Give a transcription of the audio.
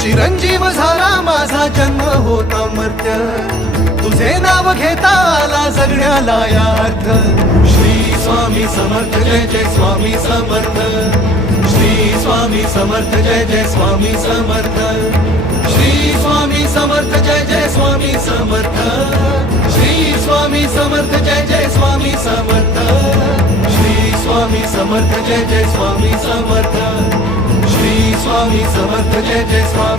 चिरंजीव झाला माझा जन्म होता मर्त्य, तुझे नाव घेता आला जगण्याला यार्थ. श्री स्वामी समर्थ जय जय स्वामी समर्थ, श्री स्वामी समर्थ जय जय स्वामी समर्थ, श्री स्वामी समर्थ जय जय स्वामी समर्थ, श्री स्वामी समर्थ जय जय स्वामी समर्थ, श्री स्वामी समर्थ जय जय स्वामी समर्थ, श्री स्वामी समर्थ जय जय स्वामी